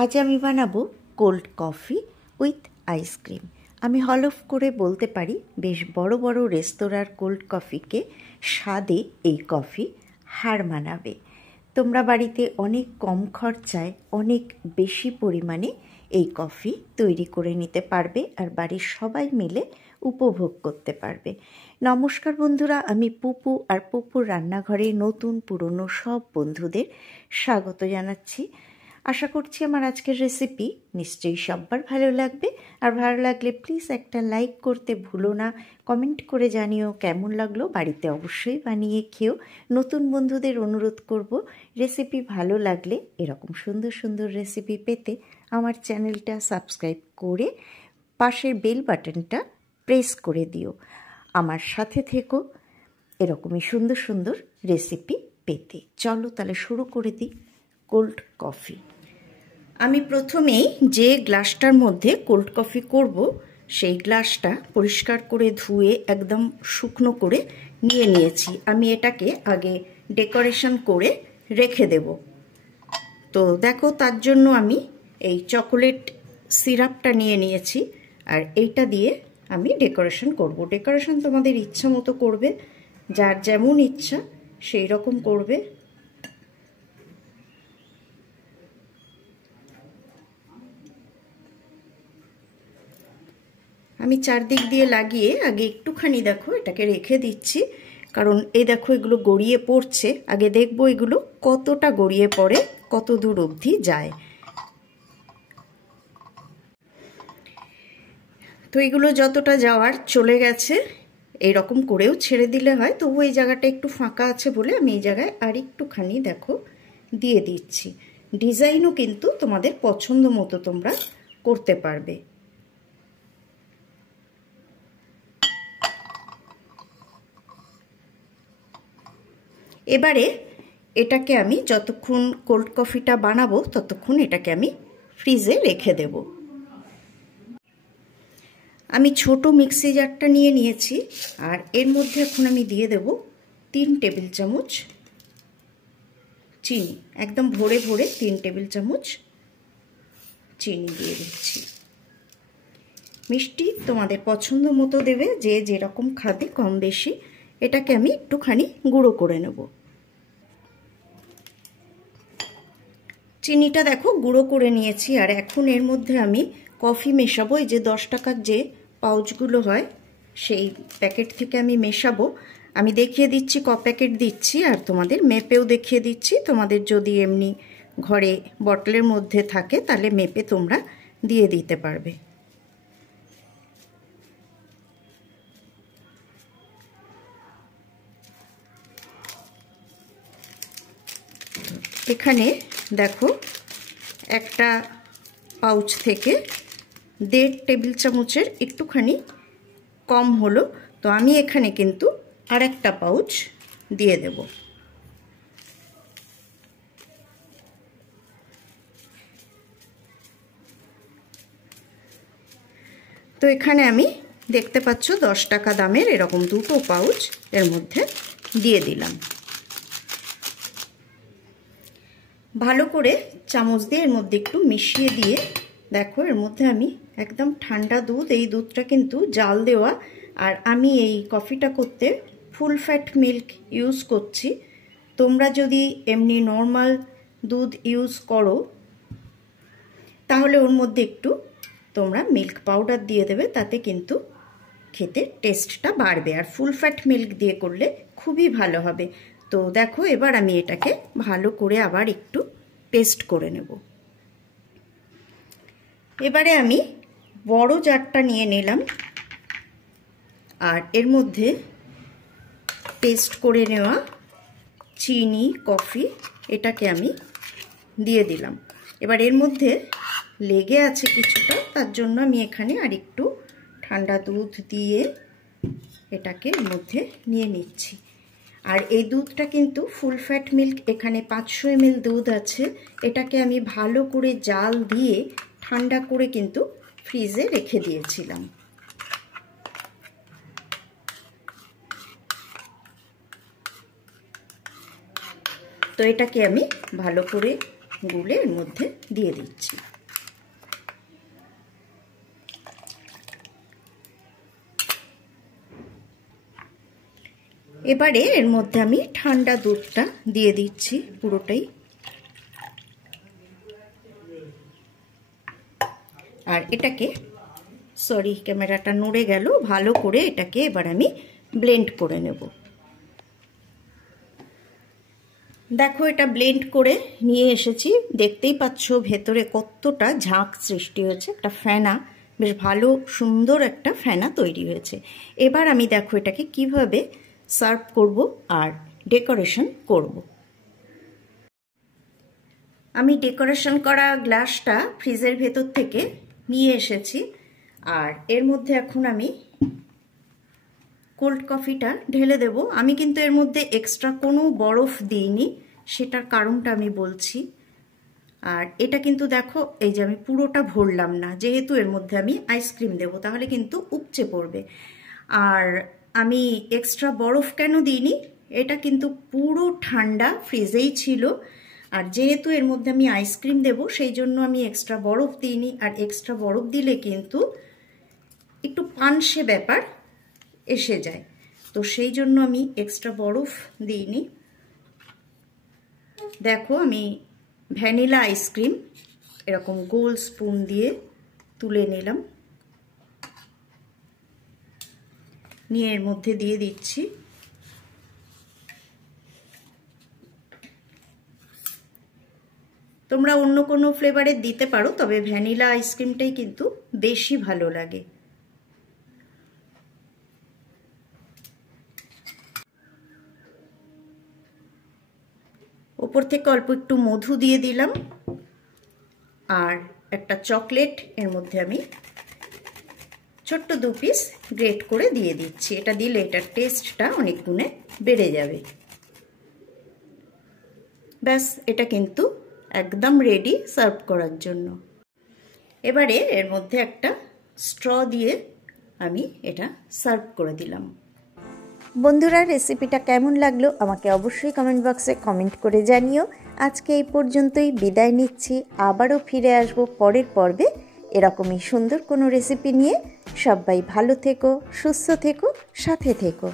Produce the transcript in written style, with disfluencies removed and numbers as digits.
আজ আমি বানাবো কোল্ড কফি উইথ আইসক্রিম। আমি হলফ করে বলতে পারি বেশ বড় বড় রেস্তোরাঁর কোল্ড কফিকে স্বাদে এই কফি হার মানাবে। তোমরা বাড়িতে অনেক কম খরচায় অনেক বেশি পরিমাণে এই কফি তৈরি করে নিতে পারবে আর বাড়ির সবাই মিলে উপভোগ করতে পারবে। নমস্কার বন্ধুরা, আমি পুপু আর পুপুর রান্নাঘরে নতুন পুরনো সব বন্ধুদের স্বাগত জানাচ্ছি। আশা করছি আমার আজকের রেসিপি নিশ্চয়ই সবার ভালো লাগবে, আর ভালো লাগলে প্লিজ একটা লাইক করতে ভুলো না। কমেন্ট করে জানিও কেমন লাগলো। বাড়িতে অবশ্যই বানিয়ে খেও। নতুন বন্ধুদের অনুরোধ করব, রেসিপি ভালো লাগলে এরকম সুন্দর সুন্দর রেসিপি পেতে আমার চ্যানেলটা সাবস্ক্রাইব করে পাশের বেল বাটনটা প্রেস করে দিও। আমার সাথে থেকো এরকমই সুন্দর সুন্দর রেসিপি পেতে। চলো তাহলে শুরু করে দিই কোল্ড কফি। আমি প্রথমেই যে গ্লাসটার মধ্যে কোল্ড কফি করব সেই গ্লাসটা পরিষ্কার করে ধুয়ে একদম শুকনো করে নিয়ে নিয়েছি। আমি এটাকে আগে ডেকোরেশন করে রেখে দেব। তো দেখো, তার জন্য আমি এই চকোলেট সিরাপটা নিয়ে নিয়েছি, আর এইটা দিয়ে আমি ডেকোরেশন করব। ডেকোরেশন তোমাদের ইচ্ছা মতো করবে, যার যেমন ইচ্ছা সেই রকম করবে। আমি চারদিক দিয়ে লাগিয়ে আগে একটুখানি দেখো এটাকে রেখে দিচ্ছি, কারণ এই দেখো এগুলো গড়িয়ে পড়ছে। আগে দেখবো এগুলো কতটা গড়িয়ে পড়ে, কত দূর অবধি যায়। তো এগুলো যতটা যাওয়ার চলে গেছে। এইরকম করেও ছেড়ে দিলে হয়, তবু এই জায়গাটা একটু ফাঁকা আছে বলে আমি এই জায়গায় আর একটুখানি দেখো দিয়ে দিচ্ছি। ডিজাইনও কিন্তু তোমাদের পছন্দ মতো তোমরা করতে পারবে। এবারে এটাকে আমি যতক্ষণ কোল্ড কফিটা বানাবো ততক্ষণ এটাকে আমি ফ্রিজে রেখে দেব। আমি ছোট মিক্সি জারটা নিয়ে নিয়েছি, আর এর মধ্যে এখন আমি দিয়ে দেব 3 টেবিল চামচ চিনি। একদম ভরে ভরে 3 টেবিল চামচ চিনি দিয়ে দিচ্ছি। মিষ্টি তোমাদের পছন্দ মতো দেবে, যে যেরকম খাবে কম বেশি। এটাকে আমি একটুখানি গুঁড়ো করে নেব। চিনিটা দেখো গুঁড়ো করে নিয়েছি, আর এখন এর মধ্যে আমি কফি মেশাবো। এই যে 10 টাকার যে পাউচগুলো হয় সেই প্যাকেট থেকে আমি মেশাবো। আমি দেখিয়ে দিচ্ছি ক প্যাকেট দিচ্ছি, আর তোমাদের মেপেও দেখিয়ে দিচ্ছি। তোমাদের যদি এমনি ঘরে বটলের মধ্যে থাকে তাহলে মেপে তোমরা দিয়ে দিতে পারবে। এখানে দেখো একটা পাউচ থেকে 1.5 টেবিল চামচের একটুখানি কম হলো। তো আমি এখানে কিন্তু আর একটা পাউচ দিয়ে দেব। তো এখানে আমি দেখতে পাচ্ছ 10 টাকা দামের এরকম 2টো পাউচ এর মধ্যে দিয়ে দিলাম। ভালো করে চামচ দিয়ে এর মধ্যে একটু মিশিয়ে দিয়ে দেখো এর মধ্যে আমি একদম ঠান্ডা দুধ, এই দুধটা কিন্তু জাল দেওয়া, আর আমি এই কফিটা করতে ফুল ফ্যাট মিল্ক ইউজ করছি। তোমরা যদি এমনি নর্মাল দুধ ইউজ করো তাহলে ওর মধ্যে একটু তোমরা মিল্ক পাউডার দিয়ে দেবে, তাতে কিন্তু খেতে টেস্টটা বাড়বে। আর ফুল ফ্যাট মিল্ক দিয়ে করলে খুবই ভালো হবে। তো দেখো এবার আমি এটাকে ভালো করে আবার একটু পেস্ট করে নেব। এবারে আমি বড় জারটা নিয়ে নিলাম, আর এর মধ্যে পেস্ট করে নেওয়া চিনি কফি এটাকে আমি দিয়ে দিলাম। এবার এর মধ্যে লেগে আছে কিছুটা, তার জন্য আমি এখানে আর একটু ঠান্ডা দুধ দিয়ে এটাকে এর মধ্যে নিয়ে নিচ্ছি। আর এই দুধটা কিন্তু ফুল ফ্যাট মিল্ক, এখানে 500 ml দুধ আছে। এটাকে আমি ভালো করে জাল দিয়ে ঠান্ডা করে কিন্তু ফ্রিজে রেখে দিয়েছিলাম। তো এটাকে আমি ভালো করে গুলে এর মধ্যে দিয়ে দিচ্ছি। এবারে এর মধ্যে আমি ঠান্ডা দুধটা দিয়ে দিচ্ছি পুরোটাই। আর এটাকে, সরি ক্যামেরাটা নড়ে গেল, ভালো করে এটাকে এবার আমি ব্লেন্ড করে নেব। দেখো এটা ব্লেন্ড করে নিয়ে এসেছি, দেখতেই পাচ্ছ ভেতরে কতটা ঝাঁক সৃষ্টি হয়েছে, একটা ফেনা, বেশ ভালো সুন্দর একটা ফেনা তৈরি হয়েছে। এবার আমি দেখো এটাকে কিভাবে সার্ভ করব আর ডেকোরেশন করব। আমি ডেকোরেশন করা গ্লাসটা ফ্রিজের ভেতর থেকে নিয়ে এসেছি, আর এর মধ্যে এখন আমি কোল্ড কফিটা ঢেলে দেব। আমি কিন্তু এর মধ্যে এক্সট্রা কোনো বরফ দিইনি, সেটার কারণটা আমি বলছি। আর এটা কিন্তু দেখো এই যে আমি পুরোটা ভরলাম না, যেহেতু এর মধ্যে আমি আইসক্রিম দেব, তাহলে কিন্তু উপচে পড়বে। আর আমি এক্সট্রা বরফ কেন দিইনি, এটা কিন্তু পুরো ঠান্ডা ফ্রিজেই ছিল, আর যেহেতু এর মধ্যে আমি আইসক্রিম দেব সেই জন্য আমি এক্সট্রা বরফ দিইনি। আর এক্সট্রা বরফ দিলে কিন্তু একটু পানসে ব্যাপার এসে যায়, তো সেই জন্য আমি এক্সট্রা বরফ দিইনি। দেখো আমি ভ্যানিলা আইসক্রিম এরকম গোল স্পুন দিয়ে তুলে নিলাম, নিয়ে এর মধ্যে দিয়ে দিচ্ছি। তোমরা অন্য কোনো ফ্লেভারের দিতে পারো, তবে ভ্যানিলা আইসক্রিমটাই কিন্তু বেশি ভালো লাগে। ওপর থেকে অল্প একটু মধু দিয়ে দিলাম, আর একটা চকলেট এর মধ্যে আমি ছোট্ট 2 পিস গ্রেট করে দিয়ে দিচ্ছি। এটা দিলে এটার টেস্টটা অনেক গুণে বেড়ে যাবে। ব্যাস, এটা কিন্তু একদম রেডি সার্ভ করার জন্য। এবারে এর মধ্যে একটা স্ট্র দিয়ে আমি এটা সার্ভ করে দিলাম। বন্ধুরা, রেসিপিটা কেমন লাগলো আমাকে অবশ্যই কমেন্ট বক্সে কমেন্ট করে জানিও। আজকে এই পর্যন্তই বিদায় নিচ্ছি, আবারও ফিরে আসবো পরের পর্বে এরকমই সুন্দর কোনো রেসিপি নিয়ে। সবাই ভালো থেকো, সুস্থ থেকো, সাথে থেকো।